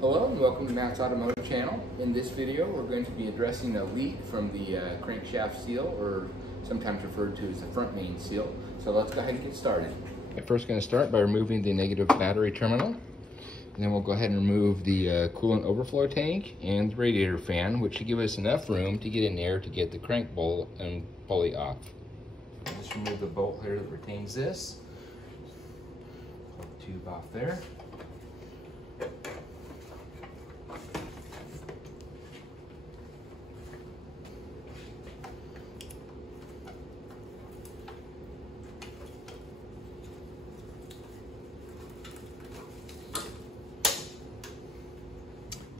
Hello and welcome to Matt's Automotive Channel. In this video we're going to be addressing a leak from the crankshaft seal, or sometimes referred to as the front main seal. So let's go ahead and get started. I'm first going to start by removing the negative battery terminal. And then we'll go ahead and remove the coolant overflow tank and the radiator fan, which should give us enough room to get in there to get the crank bolt and pulley off. I'll just remove the bolt here that retains this. Pull the tube off there.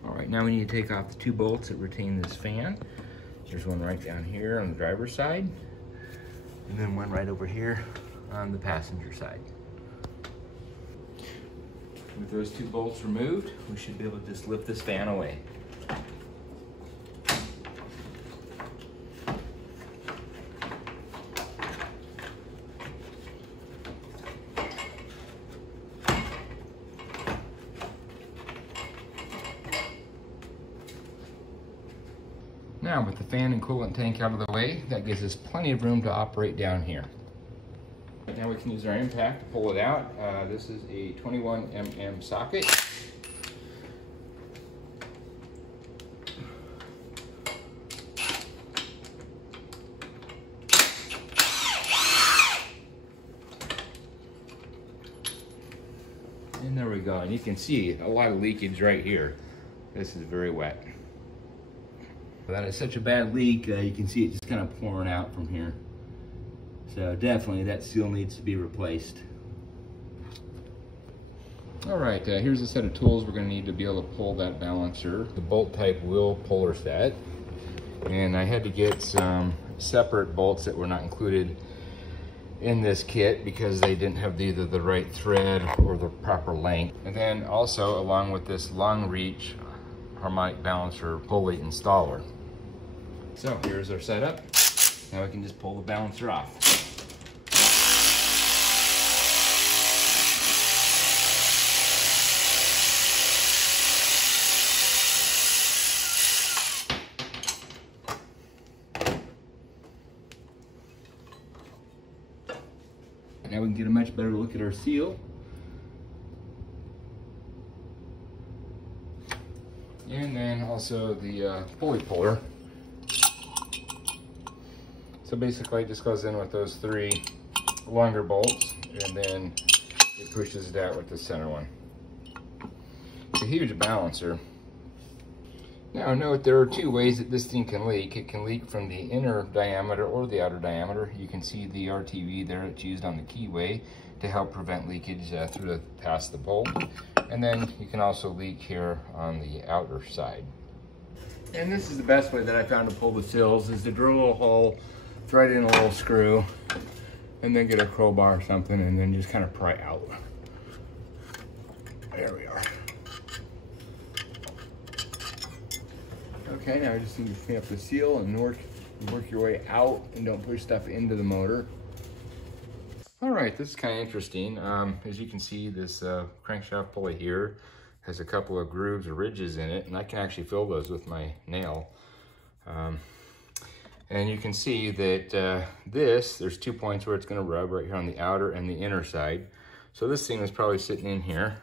Alright, now we need to take off the two bolts that retain this fan. There's one right down here on the driver's side, and then one right over here on the passenger side. With those two bolts removed, we should be able to just lift this fan away. Now, with the fan and coolant tank out of the way, that gives us plenty of room to operate down here. Now we can use our impact to pull it out. This is a 21 mm socket. And there we go. And you can see a lot of leakage right here. This is very wet. That is such a bad leak, you can see it just kind of pouring out from here. So definitely that seal needs to be replaced. All right, here's a set of tools we're going to need to be able to pull that balancer. The bolt type wheel puller set. And I had to get some separate bolts that were not included in this kit because they didn't have either the right thread or the proper length. And then also along with this long reach harmonic balancer pulley installer. So here's our setup. Now we can just pull the balancer off. Now we can get a much better look at our seal. And then also the pulley puller. So basically it just goes in with those three longer bolts, and then it pushes it out with the center one. It's a huge balancer. Now note there are two ways that this thing can leak. It can leak from the inner diameter or the outer diameter. You can see the RTV there, it's used on the keyway to help prevent leakage past the bolt. And then you can also leak here on the outer side. And this is the best way that I found to pull the seals, is to drill a little hole, thread in a little screw, and then get a crowbar or something, and then just kind of pry out. There we are. Okay, now I just need to clean up the seal and work your way out, and don't push stuff into the motor. All right, this is kind of interesting. As you can see, this crankshaft pulley here has a couple of grooves or ridges in it, and I can actually fill those with my nail. And you can see that there's 2 points where it's going to rub right here on the outer and the inner side. So this thing is probably sitting in here,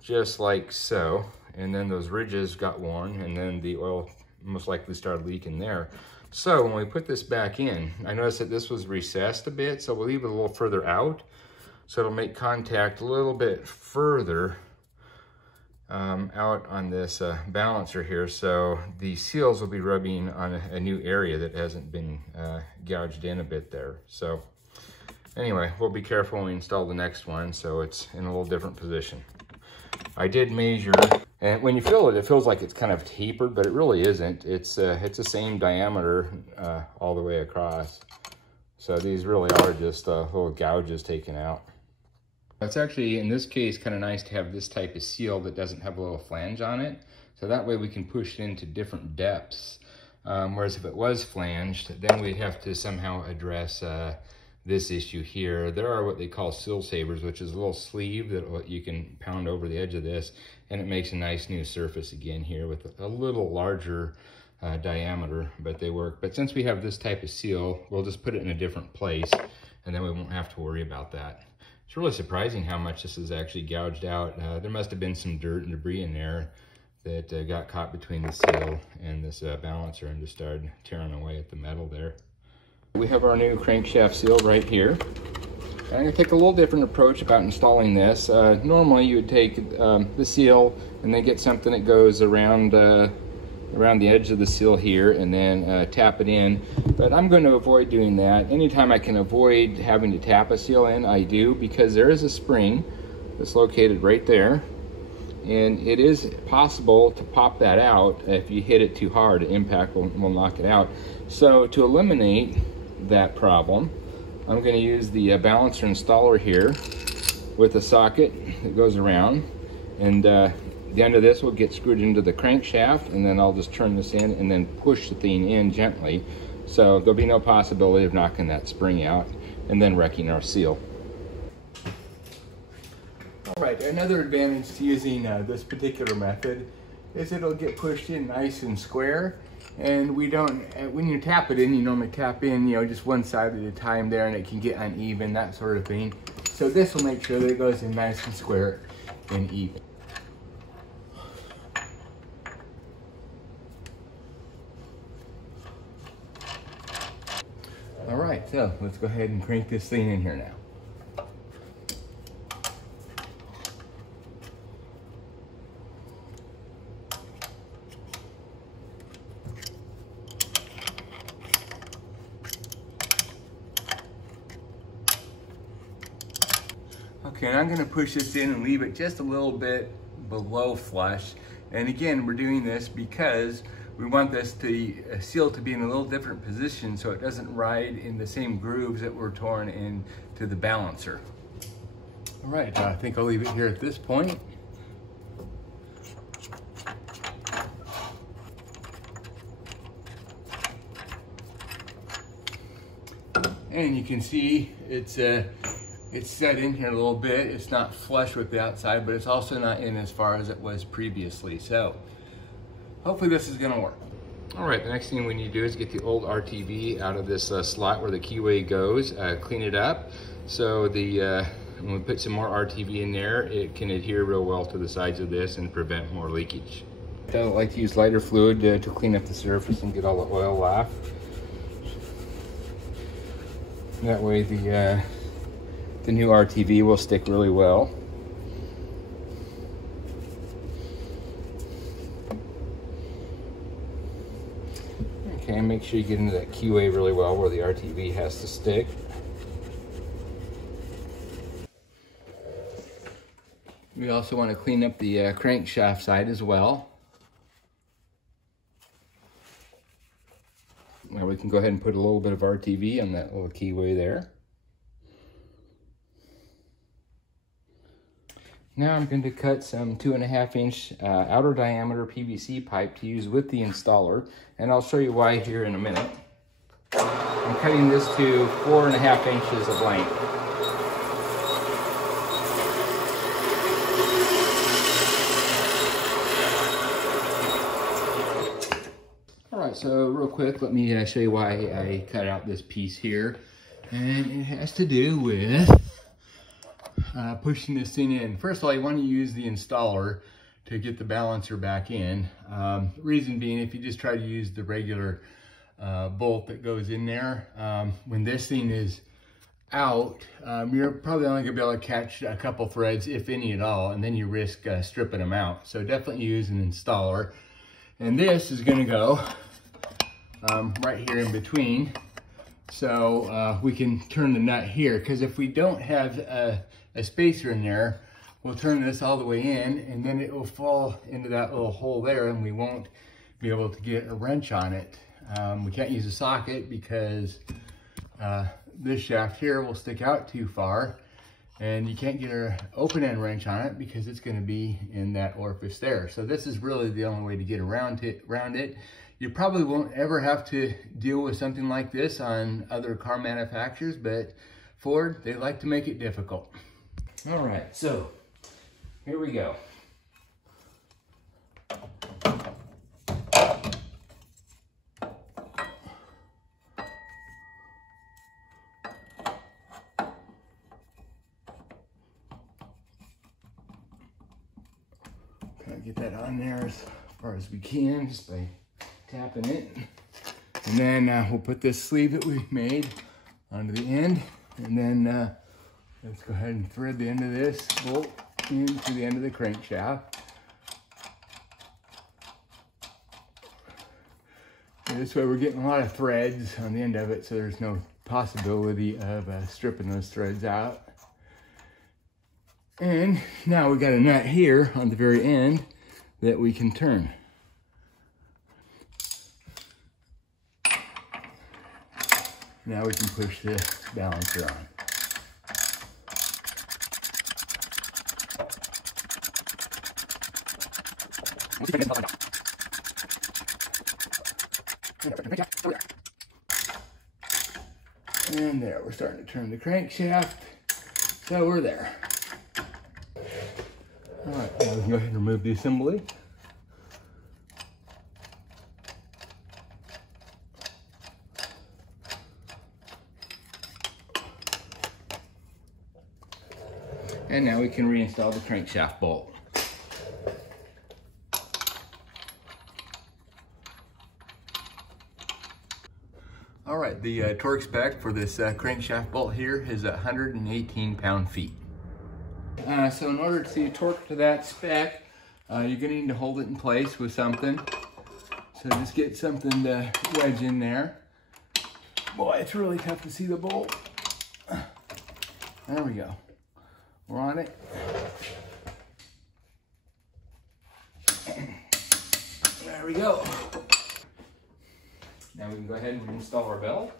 just like so. And then those ridges got worn, and then the oil most likely started leaking there. So when we put this back in, I noticed that this was recessed a bit, so we'll leave it a little further out. So it'll make contact a little bit further out on this balancer here. So the seals will be rubbing on a new area that hasn't been gouged in a bit there. So anyway, we'll be careful when we install the next one, so it's in a little different position. I did measure, and when you feel it, it feels like it's kind of tapered, but it really isn't. It's the same diameter all the way across. So these really are just little gouges taken out. It's actually, in this case, kind of nice to have this type of seal that doesn't have a little flange on it. So that way we can push it into different depths. Whereas if it was flanged, then we'd have to somehow address this issue here. There are what they call seal savers, which is a little sleeve that you can pound over the edge of this, and it makes a nice new surface again here with a little larger diameter, but they work. But since we have this type of seal, we'll just put it in a different place, and then we won't have to worry about that. It's really surprising how much this is actually gouged out. There must have been some dirt and debris in there that got caught between the seal and this balancer and just started tearing away at the metal there. We have our new crankshaft seal right here. I'm going to take a little different approach about installing this. Normally you would take the seal and then get something that goes around the edge of the seal here and then tap it in. But I'm going to avoid doing that. Anytime I can avoid having to tap a seal in, I do, because there is a spring that's located right there. And it is possible to pop that out if you hit it too hard. Impact will knock it out. So to eliminate that problem, I'm going to use the balancer installer here with a socket that goes around, and the end of this will get screwed into the crankshaft, and then I'll just turn this in and then push the thing in gently, so there'll be no possibility of knocking that spring out and then wrecking our seal. All right, another advantage to using this particular method is it'll get pushed in nice and square. And we don't, when you tap it in, you normally tap in, you know, just one side at a time there, and it can get uneven, that sort of thing. So this will make sure that it goes in nice and square and even. All right, so let's go ahead and crank this thing in here now. Okay, and I'm going to push this in and leave it just a little bit below flush. And again, we're doing this because we want this seal to be in a little different position so it doesn't ride in the same grooves that were torn into the balancer. All right, I think I'll leave it here at this point. And you can see it's set in here a little bit. It's not flush with the outside, but it's also not in as far as it was previously. So hopefully this is gonna work. All right, the next thing we need to do is get the old RTV out of this slot where the keyway goes, clean it up. So when we put some more RTV in there, it can adhere real well to the sides of this and prevent more leakage. I like to use lighter fluid to clean up the surface and get all the oil off. That way the new RTV will stick really well. Okay, make sure you get into that keyway really well where the RTV has to stick. We also want to clean up the crankshaft side as well. Now we can go ahead and put a little bit of RTV on that little keyway there. Now I'm going to cut some 2.5 inch outer diameter PVC pipe to use with the installer, and I'll show you why here in a minute. I'm cutting this to 4.5 inches of length. All right, so real quick, let me show you why I cut out this piece here. And it has to do with pushing this thing in. First of all, you want to use the installer to get the balancer back in. Reason being, if you just try to use the regular bolt that goes in there, when this thing is out, you're probably only going to be able to catch a couple threads, if any at all, and then you risk stripping them out. So definitely use an installer. And this is going to go right here in between. So we can turn the nut here, because if we don't have a spacer in there, we'll turn this all the way in, and then it will fall into that little hole there, and we won't be able to get a wrench on it. We can't use a socket because this shaft here will stick out too far, and you can't get an open-end wrench on it because it's going to be in that orifice there. So this is really the only way to get around it. You probably won't ever have to deal with something like this on other car manufacturers, but Ford, they like to make it difficult. All right, so here we go. Try to get that on there as far as we can, just by tapping it. And then we'll put this sleeve that we made onto the end. And then let's go ahead and thread the end of this bolt into the end of the crankshaft. And this way we're getting a lot of threads on the end of it, so there's no possibility of stripping those threads out. And now we got a nut here on the very end that we can turn. Now we can push the balancer on. And there, we're starting to turn the crankshaft. So we're there. All right, now we can go ahead and remove the assembly. And now we can reinstall the crankshaft bolt. All right, the torque spec for this crankshaft bolt here is 118 pound-feet. So in order to torque to that spec, you're gonna need to hold it in place with something. So just get something to wedge in there. Boy, it's really tough to see the bolt. There we go. We're on it. There we go. Now we can go ahead and install our belt.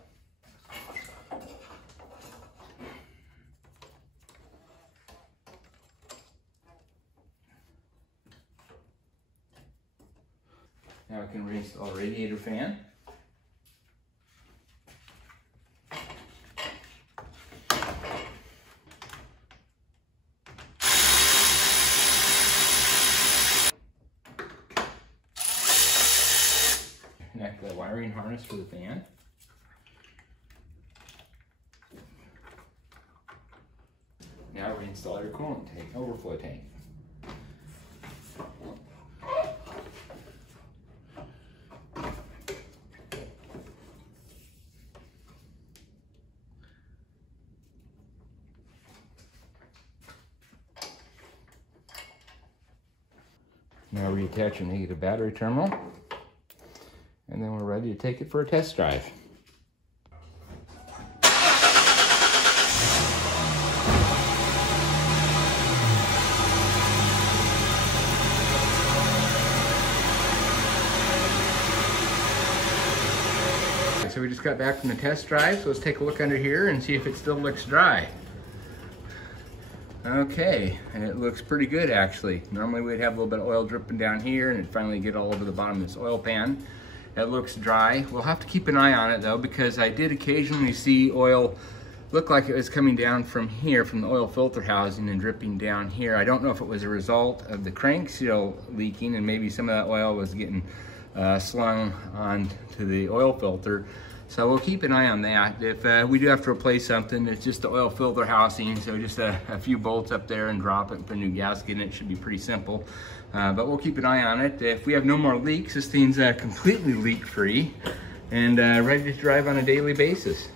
Now we can reinstall a radiator fan. Connect the wiring harness for the fan. Now reinstall your coolant tank, overflow tank. Now reattach your negative battery terminal, and then we're ready to take it for a test drive. So we just got back from the test drive, so let's take a look under here and see if it still looks dry. Okay, and it looks pretty good actually. Normally we'd have a little bit of oil dripping down here and it'd finally get all over the bottom of this oil pan. It looks dry. We'll have to keep an eye on it though, because I did occasionally see oil look like it was coming down from here, from the oil filter housing, and dripping down here. I don't know if it was a result of the crank seal leaking and maybe some of that oil was getting slung onto the oil filter. So we'll keep an eye on that. If we do have to replace something, it's just the oil filter housing, so just a few bolts up there and drop it, put a new gasket in it. Should be pretty simple, but we'll keep an eye on it. If we have no more leaks, this thing's completely leak-free and ready to drive on a daily basis.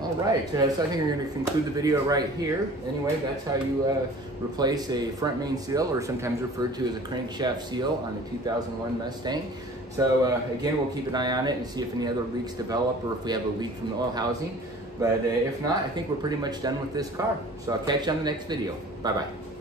All right, so I think we're going to conclude the video right here. Anyway, that's how you replace a front main seal, or sometimes referred to as a crankshaft seal, on a 2001 Mustang. So again, we'll keep an eye on it and see if any other leaks develop, or if we have a leak from the oil housing. But if not, I think we're pretty much done with this car. So I'll catch you on the next video. Bye-bye.